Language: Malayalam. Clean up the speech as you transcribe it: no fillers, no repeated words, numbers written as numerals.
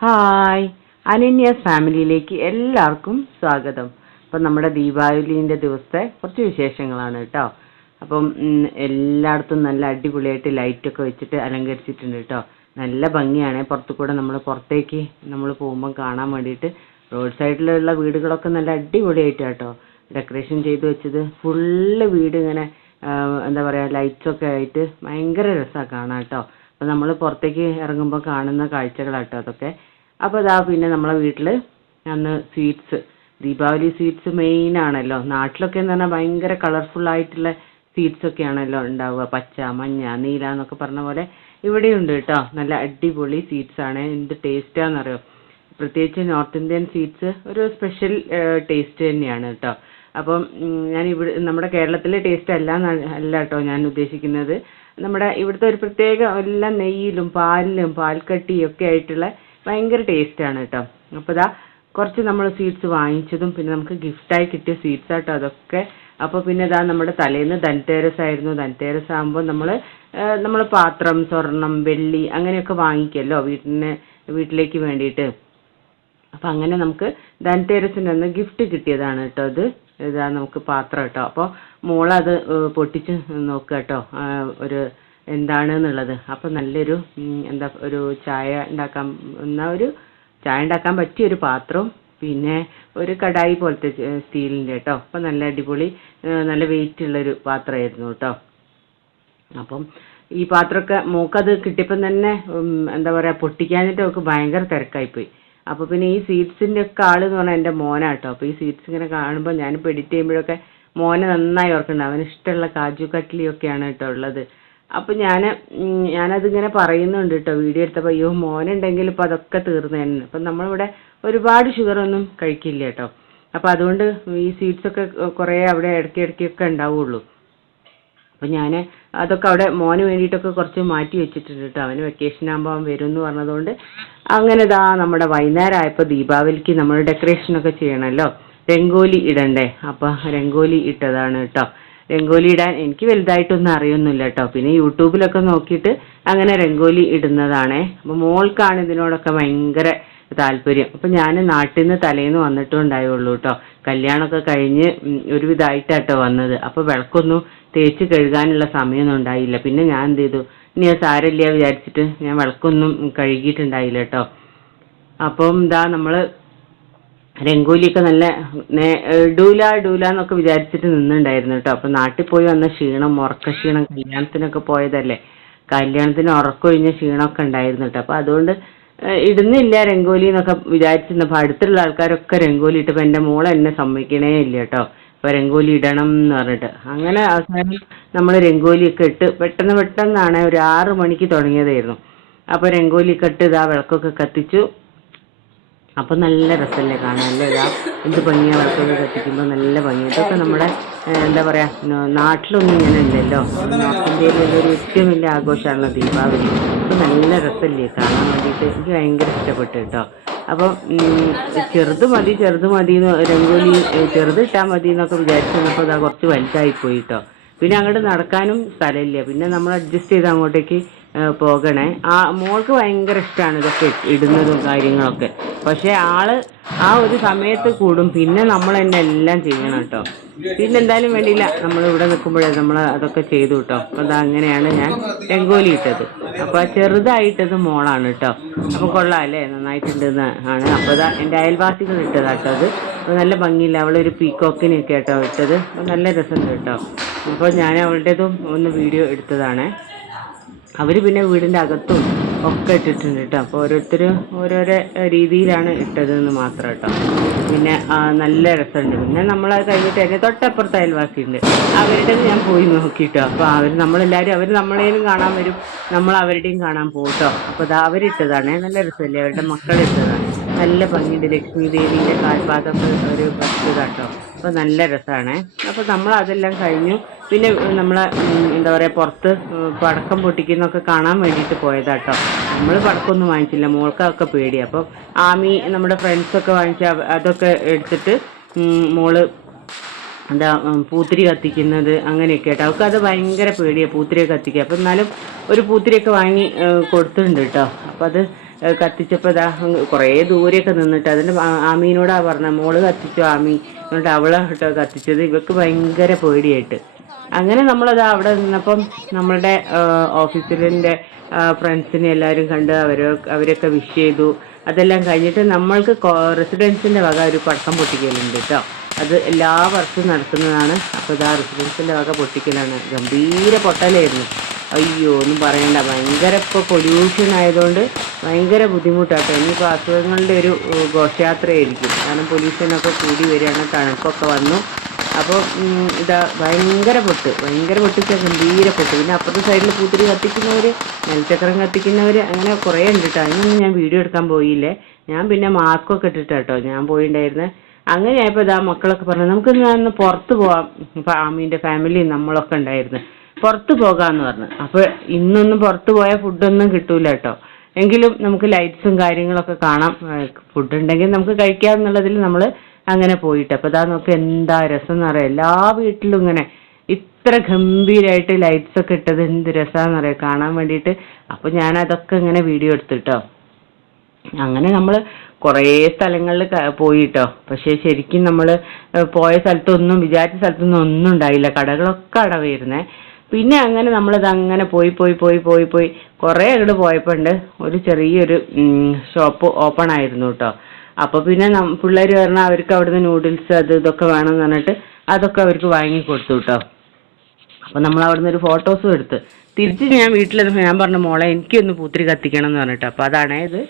ഹായ്, അനന്യാസ് ഫാമിലിയിലേക്ക് എല്ലാവർക്കും സ്വാഗതം. അപ്പം നമ്മുടെ ദീപാവലിൻ്റെ ദിവസത്തെ കുറച്ച് വിശേഷങ്ങളാണ് കേട്ടോ. അപ്പം എല്ലായിടത്തും നല്ല അടിപൊളിയായിട്ട് ലൈറ്റൊക്കെ വെച്ചിട്ട് അലങ്കരിച്ചിട്ടുണ്ട് കേട്ടോ. നല്ല ഭംഗിയാണ്. പുറത്തു കൂടെ പുറത്തേക്ക് നമ്മൾ പോകുമ്പോൾ കാണാൻ വേണ്ടിയിട്ട് റോഡ് സൈഡിലുള്ള വീടുകളൊക്കെ നല്ല അടിപൊളിയായിട്ടാണ് കേട്ടോ ഡെക്കറേഷൻ ചെയ്ത് വെച്ചത്. ഫുള്ള് വീട് ഇങ്ങനെ എന്താ പറയുക, ലൈറ്റ്സൊക്കെ ആയിട്ട് ഭയങ്കര രസമാണ് കാണാൻ കേട്ടോ. അപ്പോൾ നമ്മൾ പുറത്തേക്ക് ഇറങ്ങുമ്പോൾ കാണുന്ന കാഴ്ചകളാട്ടോ അതൊക്കെ. അപ്പോൾ അതാ പിന്നെ നമ്മളെ വീട്ടിൽ അന്ന് സ്വീറ്റ്സ്, ദീപാവലി സ്വീറ്റ്സ് മെയിൻ ആണല്ലോ. നാട്ടിലൊക്കെ എന്ന് പറഞ്ഞാൽ ഭയങ്കര കളർഫുള്ളായിട്ടുള്ള സ്വീറ്റ്സൊക്കെ ആണല്ലോ ഉണ്ടാവുക. പച്ച, മഞ്ഞ, നീല എന്നൊക്കെ പറഞ്ഞ പോലെ ഇവിടെയുണ്ട് കേട്ടോ. നല്ല അടിപൊളി സ്വീറ്റ്സ് ആണ്. എന്ത് ടേസ്റ്റാണെന്നറിയോ. പ്രത്യേകിച്ച് നോർത്ത് ഇന്ത്യൻ സ്വീറ്റ്സ് ഒരു സ്പെഷ്യൽ ടേസ്റ്റ് തന്നെയാണ് കേട്ടോ. അപ്പം ഞാൻ നമ്മുടെ കേരളത്തിലെ ടേസ്റ്റ് അല്ല കേട്ടോ ഞാൻ ഉദ്ദേശിക്കുന്നത്. നമ്മുടെ ഇവിടുത്തെ ഒരു പ്രത്യേക എല്ലാം നെയ്യിലും പാലിലും പാൽക്കട്ടിയും ഒക്കെ ആയിട്ടുള്ള ഭയങ്കര ടേസ്റ്റാണ് കേട്ടോ. അപ്പോൾ ഇതാ കുറച്ച് നമ്മൾ സ്വീറ്റ്സ് വാങ്ങിച്ചതും പിന്നെ നമുക്ക് ഗിഫ്റ്റായി കിട്ടിയ സ്വീറ്റ്സ് ആട്ടോ അതൊക്കെ. അപ്പോൾ പിന്നെ ഇതാ നമ്മുടെ തലേന്ന് ധൻതേരസ് ആയിരുന്നു. ധൻതേരസ് ആകുമ്പോൾ നമ്മൾ പാത്രം, സ്വർണം, വെള്ളി അങ്ങനെയൊക്കെ വാങ്ങിക്കുമല്ലോ വീട്ടിലേക്ക് വേണ്ടിയിട്ട്. അപ്പം അങ്ങനെ നമുക്ക് ധൻതേരസിൻ്റെ അന്ന് ഗിഫ്റ്റ് കിട്ടിയതാണ് കേട്ടോ ഇത്. ഇതാ നമുക്ക് പാത്രം കേട്ടോ. അപ്പോൾ മോളത് പൊട്ടിച്ച് നോക്കുക കേട്ടോ ഒരു എന്താണെന്നുള്ളത്. അപ്പം നല്ലൊരു ഒരു ചായ ഉണ്ടാക്കാൻ പറ്റിയൊരു പാത്രവും പിന്നെ ഒരു കടായി പോലത്തെ സ്റ്റീലിൻ്റെ കേട്ടോ. അപ്പം നല്ല അടിപൊളി നല്ല വെയിറ്റ് ഉള്ളൊരു പാത്രമായിരുന്നു കേട്ടോ. അപ്പം ഈ പാത്രമൊക്കെ മോക്കത് കിട്ടിയപ്പം തന്നെ എന്താ പറയുക, പൊട്ടിക്കാഞ്ഞിട്ട് അവൾക്ക് ഭയങ്കര തിരക്കായിപ്പോയി. അപ്പോൾ പിന്നെ ഈ സ്വീറ്റ്സിൻ്റെ ഒക്കെ ആളെന്ന് പറഞ്ഞാൽ എൻ്റെ മോനാട്ടോ. അപ്പോൾ ഈ സ്വീറ്റ്സ് ഇങ്ങനെ കാണുമ്പോൾ ഞാനിപ്പോൾ എഡിറ്റ് ചെയ്യുമ്പോഴൊക്കെ മോനെ നന്നായി ഓർക്കുന്നുണ്ട്. അവന് ഇഷ്ടമുള്ള കാജു കട്ട്ലിയൊക്കെയാണ് കേട്ടോ ഉള്ളത്. അപ്പോൾ ഞാനതിങ്ങനെ പറയുന്നുണ്ട് കേട്ടോ വീഡിയോ എടുത്തപ്പോൾ. അയ്യോ, മോനുണ്ടെങ്കിൽ ഇപ്പോൾ അതൊക്കെ തീർന്നു തന്നെ. അപ്പം നമ്മളിവിടെ ഒരുപാട് ഷുഗറൊന്നും കഴിക്കില്ല കേട്ടോ. അപ്പോൾ അതുകൊണ്ട് ഈ സ്വീറ്റ്സൊക്കെ കുറേ അവിടെ ഇടയ്ക്കൊക്കെ ഉണ്ടാവുള്ളൂ. അപ്പം ഞാൻ അതൊക്കെ അവിടെ മോന് വേണ്ടിയിട്ടൊക്കെ കുറച്ച് മാറ്റി വെച്ചിട്ടുണ്ട് കേട്ടോ. അവന് വെക്കേഷൻ ആകുമ്പോൾ അവൻ വരും എന്ന് പറഞ്ഞതുകൊണ്ട് അങ്ങനെ ഇതാ നമ്മുടെ വൈകുന്നേരം ആയപ്പോൾ ദീപാവലിക്ക് നമ്മൾ ഡെക്കറേഷനൊക്കെ ചെയ്യണമല്ലോ, രംഗോലി ഇടണ്ടേ. അപ്പം രംഗോലി ഇട്ടതാണ് കേട്ടോ. രംഗോലി ഇടാൻ എനിക്ക് വലുതായിട്ടൊന്നും അറിയൊന്നുമില്ല കേട്ടോ. പിന്നെ യൂട്യൂബിലൊക്കെ നോക്കിയിട്ട് അങ്ങനെ രംഗോലി ഇടുന്നതാണേ. അപ്പോൾ മോൾക്കാണ് ഇതിനോടൊക്കെ ഭയങ്കര താല്പര്യം. അപ്പം ഞാൻ നാട്ടിൽ നിന്ന് തലേന്ന് വന്നിട്ടും ഉണ്ടായുള്ളൂ കേട്ടോ. കല്യാണമൊക്കെ കഴിഞ്ഞ് ഒരുവിധമായിട്ടാട്ടോ വന്നത്. അപ്പോൾ വിളക്കൊന്നും തേച്ച് കഴുകാനുള്ള സമയമൊന്നും ഉണ്ടായില്ല. പിന്നെ ഞാൻ എന്ത് ചെയ്തു, ഇനി അത് സാരമില്ല വിചാരിച്ചിട്ട് ഞാൻ വിളക്കൊന്നും കഴുകിയിട്ടുണ്ടായില്ല കേട്ടോ. അപ്പം ഇതാ നമ്മൾ രംഗോലിയൊക്കെ നല്ല ഡൂല എന്നൊക്കെ വിചാരിച്ചിട്ട് നിന്നുണ്ടായിരുന്നു കേട്ടോ. അപ്പം നാട്ടിൽ പോയി വന്ന ഉറക്കക്ഷീണം, കല്യാണത്തിനൊക്കെ പോയതല്ലേ, കല്യാണത്തിന് ഉറക്കൊഴിഞ്ഞ ക്ഷീണമൊക്കെ ഉണ്ടായിരുന്നു കേട്ടോ. അപ്പം അതുകൊണ്ട് ഇടുന്നില്ല രംഗോലി എന്നൊക്കെ വിചാരിച്ചിരുന്നപ്പോൾ അടുത്തുള്ള ആൾക്കാരൊക്കെ രംഗോലി ഇട്ടപ്പോൾ എൻ്റെ മോളെ എന്നെ സമ്മതിക്കണേ ഇല്ല കേട്ടോ. അപ്പോൾ രംഗോലി ഇടണം എന്ന് പറഞ്ഞിട്ട് അങ്ങനെ അവസാനം നമ്മൾ രംഗോലിയൊക്കെ ഇട്ട് പെട്ടെന്നാണ് ഒരു 6 മണിക്ക് തുടങ്ങിയതായിരുന്നു. അപ്പോൾ രംഗോലിയൊക്കെ ഇട്ട് ഇതാ വിളക്കൊക്കെ കത്തിച്ചു. അപ്പം നല്ല രസമല്ലേ കാണാനല്ലേ. ഇതാ എന്ത് ഭംഗിയാണ് വിളക്കൊക്കെ കത്തിക്കുമ്പോൾ, നല്ല ഭംഗി. ഇതൊക്കെ നമ്മുടെ എന്താ പറയുക, നാട്ടിലൊന്നും ഇങ്ങനെ ഇല്ലല്ലോ. നോർത്ത് ഇന്ത്യയിൽ ഒരു ഏറ്റവും വലിയ ആഘോഷമാണല്ലോ ദീപാവലി. അപ്പം നല്ല രസമല്ലേ കാണാൻ വേണ്ടിയിട്ട്. എനിക്ക് ഭയങ്കര ഇഷ്ടപ്പെട്ടു കേട്ടോ. അപ്പം ചെറുത് മതി രംഗോലി ചെറുതിട്ടാൽ മതി എന്നൊക്കെ വിചാരിച്ചപ്പോൾ അതാ കുറച്ച് വലുതായിപ്പോയി കേട്ടോ. പിന്നെ അങ്ങോട്ട് നടക്കാനും സ്ഥലമില്ല. പിന്നെ നമ്മൾ അഡ്ജസ്റ്റ് ചെയ്ത് അങ്ങോട്ടേക്ക് പോകണേ. മോൾക്ക് ഭയങ്കര ഇഷ്ടമാണ് ഇതൊക്കെ ഇടുന്നതും കാര്യങ്ങളൊക്കെ. പക്ഷേ ആ ഒരു സമയത്ത് കൂടും. പിന്നെ നമ്മൾ തന്നെ എല്ലാം ചെയ്യണം കേട്ടോ. പിന്നെ എന്തായാലും വേണ്ടിയില്ല, നമ്മൾ ഇവിടെ നിൽക്കുമ്പോഴേ നമ്മൾ അതൊക്കെ ചെയ്തു കേട്ടോ. അപ്പോൾ അത് അങ്ങനെയാണ് ഞാൻ രംഗോലി ഇട്ടത്. അപ്പോൾ ചെറുതായിട്ടത് മോളാണ് കേട്ടോ. അപ്പോൾ കൊള്ളാം അല്ലേ, നന്നായിട്ടുണ്ടെന്ന് ആണ്. അപ്പോൾ ഇതാ എൻ്റെ അയൽവാസികൾ ഇട്ടതാട്ടോ അത്. അപ്പോൾ നല്ല ഭംഗിയില്ല, അവളൊരു പീക്കോക്കിനൊക്കെ കേട്ടോ ഇട്ടത്. അപ്പോൾ നല്ല രസമുണ്ട് കേട്ടോ. അപ്പോൾ ഞാൻ അവളുടേതും ഒന്ന് വീഡിയോ എടുത്തതാണ്. അവർ പിന്നെ വീടിൻ്റെ അകത്തും ഒക്കെ ഇട്ടിട്ടുണ്ട് കേട്ടോ. അപ്പോൾ ഓരോരുത്തരും ഓരോരോ രീതിയിലാണ് ഇട്ടതെന്ന് മാത്രം കേട്ടോ. പിന്നെ നല്ല രസമുണ്ട്. പിന്നെ നമ്മളത് കഴിഞ്ഞിട്ട് എൻ്റെ തൊട്ടപ്പുറത്ത് അയൽവാസിയുണ്ട്, അവരുടെ ഞാൻ പോയി നോക്കിയിട്ടോ. അപ്പോൾ നമ്മളെല്ലാവരും അവർ നമ്മളേലും കാണാൻ വരും, നമ്മൾ അവരുടെയും കാണാൻ പോകും കേട്ടോ. അപ്പോൾ അത് അവരിട്ടതാണ്, നല്ല രസമല്ലേ, അവരുടെ മക്കളിട്ടതാണ്. നല്ല ഭംഗിയുണ്ട്. ലക്ഷ്മി ദേവിൻ്റെ കാൽപാദമൊക്കെ ഒരു വസ്തുതാട്ടോ. അപ്പോൾ നല്ല രസമാണ്. അപ്പോൾ നമ്മൾ അതെല്ലാം കഴിഞ്ഞു. പിന്നെ നമ്മളെ എന്താ പറയുക, പുറത്ത് പടക്കം പൊട്ടിക്കുന്നൊക്കെ കാണാൻ വേണ്ടിയിട്ട് പോയതാട്ടോ. നമ്മൾ പടക്കമൊന്നും വാങ്ങിച്ചില്ല, മോൾക്കൊക്കെ പേടി. അപ്പോൾ നമ്മുടെ ഫ്രണ്ട്സൊക്കെ വാങ്ങിച്ച അതൊക്കെ എടുത്തിട്ട് മോള് എന്താ പൂത്തിരി കത്തിക്കുന്നത് അങ്ങനെയൊക്കെ കേട്ടോ. അവൾക്ക് അത് ഭയങ്കര പേടിയാണ് പൂത്തിരിയൊക്കെ കത്തിക്കുക. അപ്പോൾ എന്നാലും ഒരു പൂത്തിരിയൊക്കെ വാങ്ങി കൊടുത്തിട്ടുണ്ട് കേട്ടോ. അപ്പോൾ അത് കത്തിച്ചപ്പോൾ ഇതാ കുറേ ദൂരെയൊക്കെ നിന്നിട്ട് അതിൻ്റെ ആമീനോടാ പറഞ്ഞ മോള് കത്തിച്ചോ ആമി എന്നിട്ട് അവളെ കേട്ടോ കത്തിച്ചത്. ഇവക്ക് ഭയങ്കര പേടിയായിട്ട്. അങ്ങനെ നമ്മളത് അവിടെ നിന്നപ്പം നമ്മളുടെ ഓഫീസിലിൻ്റെ ഫ്രണ്ട്സിനെ എല്ലാവരും കണ്ട് അവരൊക്കെ വിഷ് ചെയ്തു. അതെല്ലാം കഴിഞ്ഞിട്ട് നമ്മൾക്ക് റെസിഡൻസിൻ്റെ വക ഒരു പടക്കം പൊട്ടിക്കലുണ്ട് കേട്ടോ. അത് എല്ലാ വർഷവും നടത്തുന്നതാണ്. അപ്പോൾ ഇതാ റെസിഡൻസിൻ്റെ വക പൊട്ടിക്കലാണ്. ഗംഭീര പൊട്ടലായിരുന്നു. അയ്യോ ഒന്നും പറയണ്ട. ഭയങ്കര ഇപ്പോൾ പൊല്യൂഷൻ ആയതുകൊണ്ട് ഭയങ്കര ബുദ്ധിമുട്ടാട്ടോ. ഇനിയിപ്പോൾ അസുഖങ്ങളുടെ ഒരു ഘോഷയാത്രയായിരിക്കും. കാരണം പൊല്യൂഷനൊക്കെ കൂടി വരികയാണ്, തണുപ്പൊക്കെ വന്നു. അപ്പോൾ ഇതാ ഭയങ്കര പൊട്ടിച്ചാൽ ഗംഭീര പൊട്ട്. പിന്നെ അപ്പുറത്തെ സൈഡിൽ പൂത്തിരി കത്തിക്കുന്നവർ, നെൽച്ചക്രം കത്തിക്കുന്നവർ, അങ്ങനെ കുറേ ഉണ്ട് കേട്ടോ. അതിനൊന്നും ഞാൻ വീഡിയോ എടുക്കാൻ പോയില്ലേ. ഞാൻ പിന്നെ മാസ്കൊക്കെ ഇട്ടിട്ടാട്ടോ ഞാൻ പോയിണ്ടായിരുന്നത്. അങ്ങനെയായപ്പോൾ ഇതാ മക്കളൊക്കെ പറഞ്ഞു നമുക്കിന്ന് പുറത്ത് പോവാം. ആമീൻ്റെ ഫാമിലിയും നമ്മളൊക്കെ ഉണ്ടായിരുന്നു. പുറത്ത് പോകാമെന്ന് പറഞ്ഞു. അപ്പോൾ ഇന്നൊന്നും പുറത്ത് പോയാൽ ഫുഡൊന്നും കിട്ടൂല കേട്ടോ. എങ്കിലും നമുക്ക് ലൈറ്റ്സും കാര്യങ്ങളൊക്കെ കാണാം. ഫുഡ് ഉണ്ടെങ്കിൽ നമുക്ക് കഴിക്കാമെന്നുള്ളതിൽ നമ്മൾ അങ്ങനെ പോയിട്ട്. അപ്പോൾ ഇതാ നോക്കി എന്താ രസം എന്ന് പറയാം. എല്ലാ വീട്ടിലും ഇങ്ങനെ ഇത്ര ഗംഭീരമായിട്ട് ലൈറ്റ്സൊക്കെ ഇട്ടത് എന്ത് രസമാണെന്ന് പറയാം കാണാൻ വേണ്ടിയിട്ട്. അപ്പോൾ ഞാനതൊക്കെ ഇങ്ങനെ വീഡിയോ എടുത്തിട്ടോ. അങ്ങനെ നമ്മൾ കുറേ സ്ഥലങ്ങളിൽ പോയിട്ടോ. പക്ഷേ ശരിക്കും നമ്മൾ പോയ സ്ഥലത്തൊന്നും വിചാരിച്ച സ്ഥലത്തൊന്നും ഒന്നും ഉണ്ടായില്ല. കടകളൊക്കെ അടവായിരുന്നേ. പിന്നെ അങ്ങനെ നമ്മളത് അങ്ങനെ പോയി കുറേ അങ്ങോട്ട് പോയപ്പോൾ ഉണ്ട് ഒരു ചെറിയൊരു ഷോപ്പ് ഓപ്പൺ ആയിരുന്നു കേട്ടോ. അപ്പോൾ പിന്നെ പിള്ളേർ പറഞ്ഞാൽ അവർക്ക് അവിടുന്ന് നൂഡിൽസ് അത് ഇതൊക്കെ വേണമെന്ന് പറഞ്ഞിട്ട് അതൊക്കെ അവർക്ക് വാങ്ങി കൊടുത്തു കേട്ടോ. അപ്പോൾ നമ്മൾ അവിടുന്ന് ഒരു ഫോട്ടോസും എടുത്ത് തിരിച്ച് ഞാൻ വീട്ടിൽ ഞാൻ പറഞ്ഞു മോളെ എനിക്കൊന്ന് പൂത്തിരി കത്തിക്കണം എന്ന് പറഞ്ഞിട്ട്. അപ്പോൾ അതാണേ ഇത്.